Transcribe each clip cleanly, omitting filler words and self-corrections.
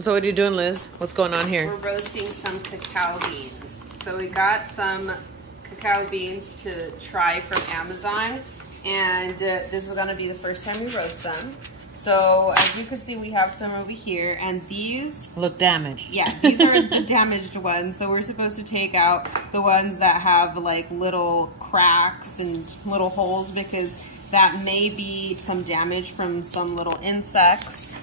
So what are you doing, Liz? What's going on here? We're roasting some cacao beans. So we got some cacao beans to try from Amazon, and this is gonna be the first time we roast them. So as you can see, we have some over here, and these look damaged. Yeah, these are the damaged ones. So we're supposed to take out the ones that have like little cracks and little holes, because that may be some damage from some little insects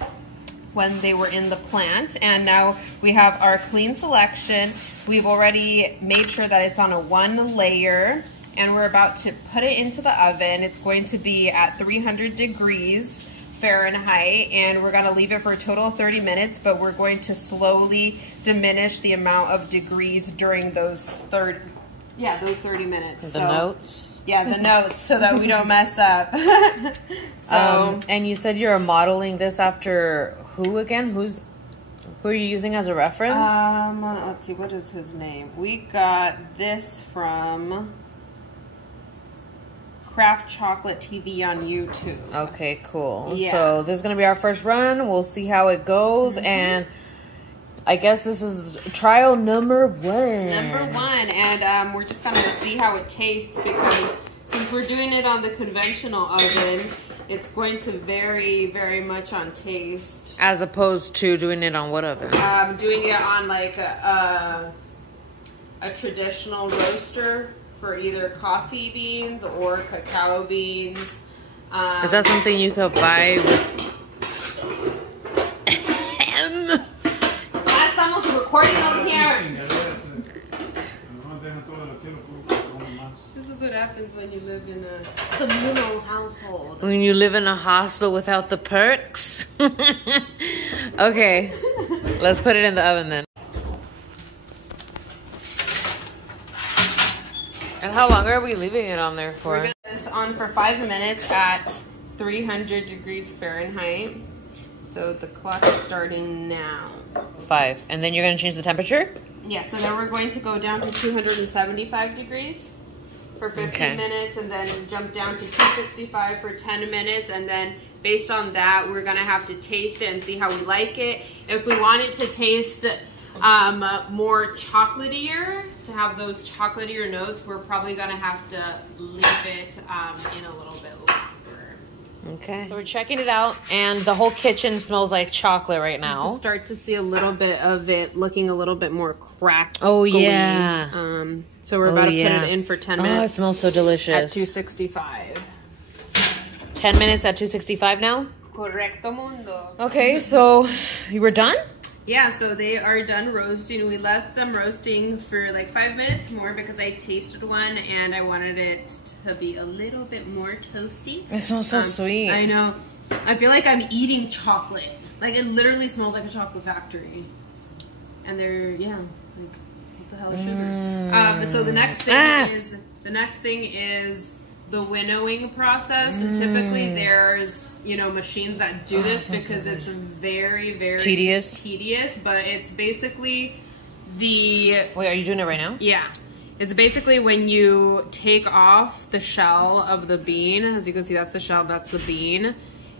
when they were in the plant. And now we have our clean selection. We've already made sure that it's on a 1 layer, and we're about to put it into the oven. It's going to be at 300 degrees Fahrenheit, and we're gonna leave it for a total of 30 minutes, but we're going to slowly diminish the amount of degrees during those 30 minutes. The notes? Yeah, the notes, so that we don't mess up. So, and you said you're modeling this after who again? Who are you using as a reference? Let's see, what is his name? We got this from Craft Chocolate TV on YouTube. Okay, cool. Yeah. So this is gonna be our first run. We'll see how it goes, and I guess this is trial number 1. And we're just gonna see how it tastes, because since we're doing it on the conventional oven, it's going to vary very much on taste. As opposed to doing it on what oven? Doing it on like a traditional roaster for either coffee beans or cacao beans. Is that something you could buy with... Estamos recording over here. This is what happens when you live in a communal household. When you live in a hostel without the perks? Okay, let's put it in the oven then. And how long are we leaving it on there for? We're going to leave this on for 5 minutes at 300 degrees Fahrenheit. So the clock is starting now. 5. And then you're going to change the temperature? Yeah, so then we're going to go down to 275 degrees for 15 minutes, and then jump down to 265 for 10 minutes, and then based on that, we're going to have to taste it and see how we like it. If we want it to taste more chocolatier, to have those chocolatier notes, we're probably gonna have to leave it in a little bit longer. Okay. So we're checking it out, and the whole kitchen smells like chocolate right now. You can start to see a little bit of it looking a little bit more crackly. Oh yeah. So we're about to put it in for 10 minutes. Oh, it smells so delicious. At 265. 10 minutes at 265 now? Correcto mundo. Okay, so you were done? Yeah, so they are done roasting. We left them roasting for like 5 minutes more because I tasted one and I wanted it to be a little bit more toasty. It smells so sweet. I know. I feel like I'm eating chocolate. Like, it literally smells like a chocolate factory. And they're, yeah, like, what the hell is sugar? So the next thing is the winnowing process. And typically there's, you know, machines that do this because it's very, very tedious, but it's basically the... Wait, are you doing it right now? Yeah. It's basically when you take off the shell of the bean. As you can see, that's the shell, that's the bean.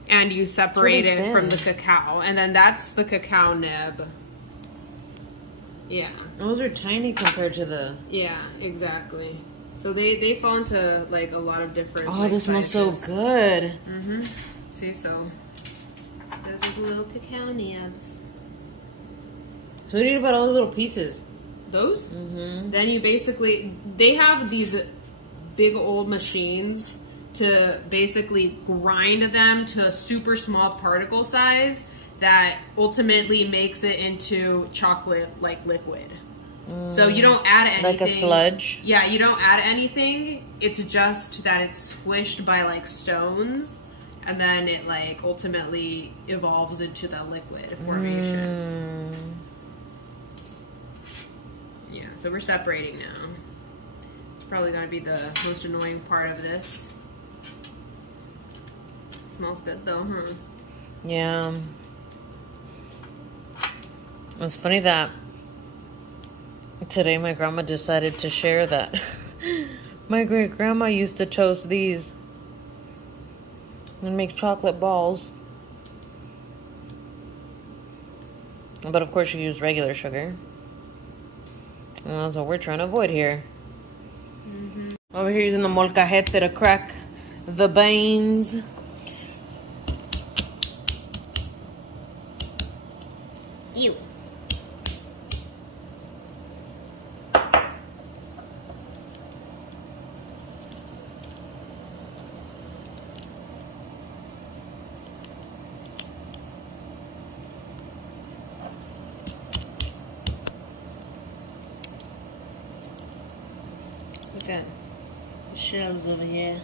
And you separate it from the cacao. And then that's the cacao nib. Yeah. Those are tiny compared to the... Yeah, exactly. So they fall into like a lot of different. Oh, this smells so good. See, so those are the little cacao nibs. So what do you do about all those little pieces? Those? Then you basically, they have these big old machines to basically grind them to a super small particle size that ultimately makes it into chocolate like liquid. So you don't add anything. Like a sludge? Yeah, you don't add anything. It's just that it's squished by like stones, and then it like ultimately evolves into the liquid formation. Yeah, so we're separating now. It's probably gonna be the most annoying part of this. It smells good though, huh? Yeah. It's funny that today my grandma decided to share that my great grandma used to toast these and make chocolate balls. But of course you use regular sugar. That's what we're trying to avoid here. Over here using the molcajete to crack the beans. Ew. Look at the shells over here.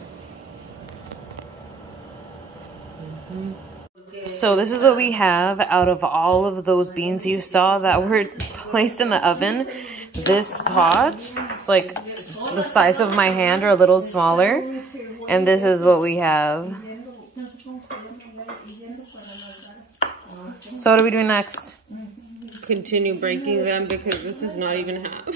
So this is what we have out of all of those beans you saw that were placed in the oven. This pot, it's like the size of my hand or a little smaller. And this is what we have. So what are we doing next? Continue breaking them because this is not even half.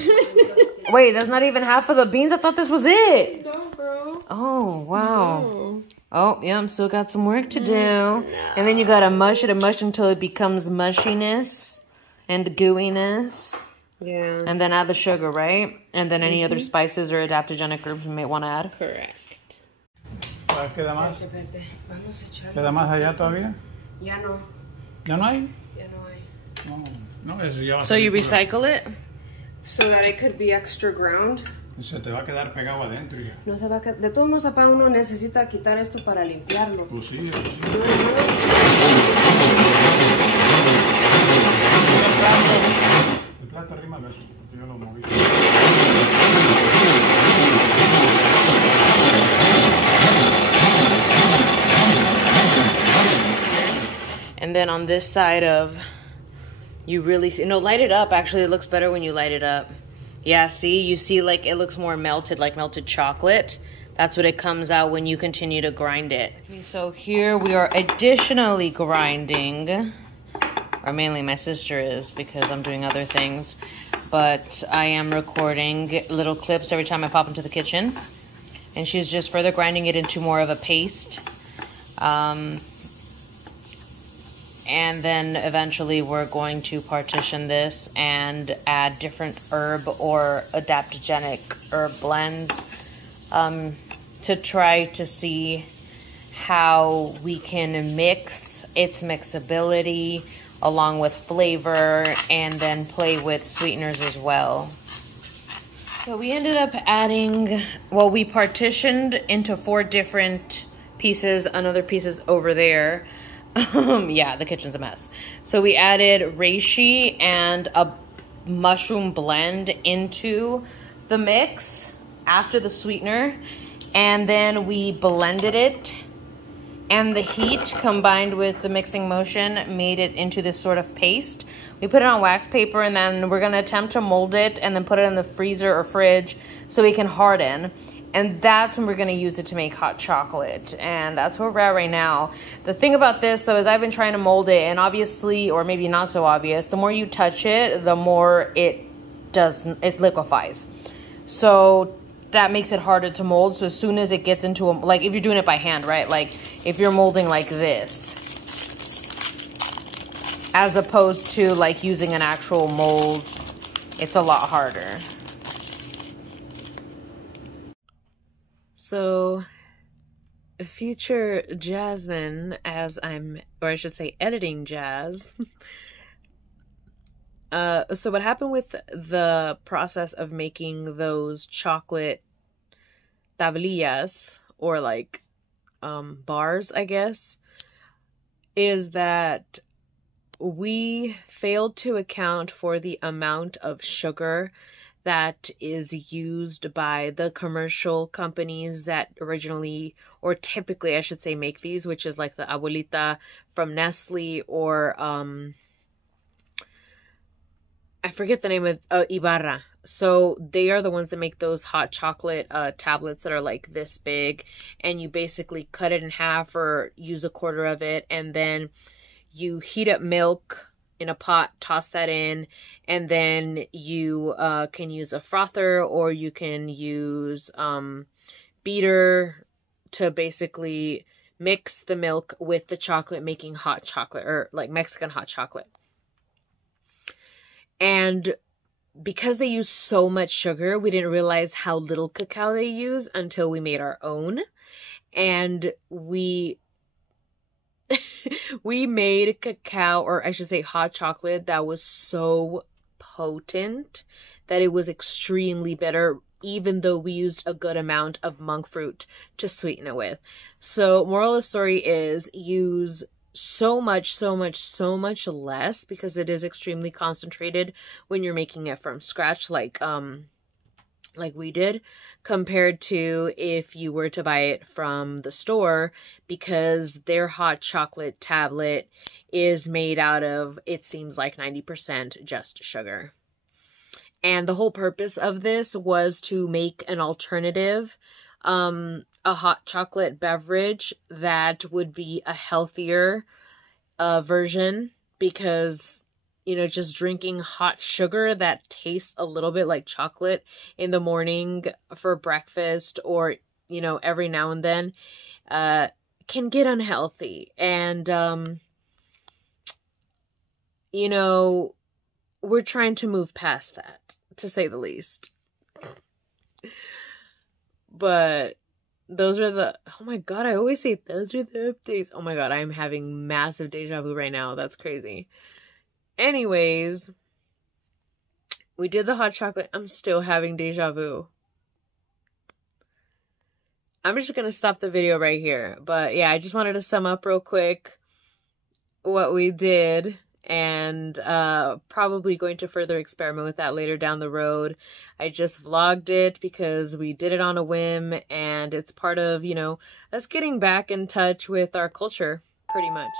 Wait, that's not even half of the beans? I thought this was it. No, bro. Oh, wow. No. Oh, yeah, I'm still got some work to do. No. And then you gotta mush it and mush until it becomes mushiness and gooiness. Yeah. And then add the sugar, right? And then any other spices or adaptogenic herbs you may want to add. Correct. ¿Queda más? ¿Queda más allá todavía? Ya no. ¿Ya no hay? Ya no hay. No, no, eso ya va a So you recycle it? So that it could be extra ground. Se te va a quedar pegado adentro ya. No se va a quedar. De todos modos, papá, uno necesita quitar esto para limpiarlo. Pues sí, pues sí. El plato arriba de eso, yo lo moví. And then on this side of, you really see, no, light it up. Actually, it looks better when you light it up. Yeah, see, you see like it looks more melted, like melted chocolate. That's what it comes out when you continue to grind it. Okay, so here we are additionally grinding, or mainly my sister is because I'm doing other things. But I am recording little clips every time I pop into the kitchen. And she's just further grinding it into more of a paste. And then eventually we're going to partition this and add different herb or adaptogenic herb blends to try to see how we can mix its mixability along with flavor and then play with sweeteners as well. So we ended up adding, well, we partitioned into 4 different pieces, another piece is over there. Yeah, the kitchen's a mess. So we added reishi and a mushroom blend into the mix after the sweetener. And then we blended it. And the heat combined with the mixing motion made it into this sort of paste. We put it on wax paper and then we're going to attempt to mold it and then put it in the freezer or fridge so it can harden. And that's when we're going to use it to make hot chocolate. And that's where we're at right now. The thing about this, though, is I've been trying to mold it. And obviously, or maybe not so obvious, the more you touch it, the more it liquefies. So that makes it harder to mold. So as soon as it gets into, like if you're doing it by hand, right? Like if you're molding like this, as opposed to like using an actual mold, it's a lot harder. So, future Jasmine, as I'm, or I should say editing Jazz. So what happened with the process of making those chocolate tablillas, or like bars, I guess, is that we failed to account for the amount of sugar that is used by the commercial companies that originally, or typically I should say, make these, which is like the abuelita from Nestle, or I forget the name of Ibarra. So they are the ones that make those hot chocolate tablets that are like this big, and you basically cut it in half or use a quarter of it, and then you heat up milk in a pot, toss that in, and then you can use a frother, or you can use beater to basically mix the milk with the chocolate, making hot chocolate, or like Mexican hot chocolate. And because they use so much sugar, we didn't realize how little cacao they use until we made our own. And we made cacao, or I should say hot chocolate, that was so potent that it was extremely bitter, even though we used a good amount of monk fruit to sweeten it with. So moral of the story is use so much less, because it is extremely concentrated when you're making it from scratch, like we did, compared to if you were to buy it from the store, because their hot chocolate tablet is made out of, it seems like 90% just sugar. And the whole purpose of this was to make an alternative, a hot chocolate beverage that would be a healthier version, because, you know, just drinking hot sugar that tastes a little bit like chocolate in the morning for breakfast, or, you know, every now and then, can get unhealthy. And, you know, we're trying to move past that, to say the least. But those are the, oh my god, I always say those are the updates. Oh my god, I am having massive deja vu right now. That's crazy. Anyways, we did the hot chocolate. I'm still having deja vu. I'm just gonna stop the video right here. But yeah, I just wanted to sum up real quick what we did, and probably going to further experiment with that later down the road. I just vlogged it because we did it on a whim, and it's part of, you know, us getting back in touch with our culture, pretty much.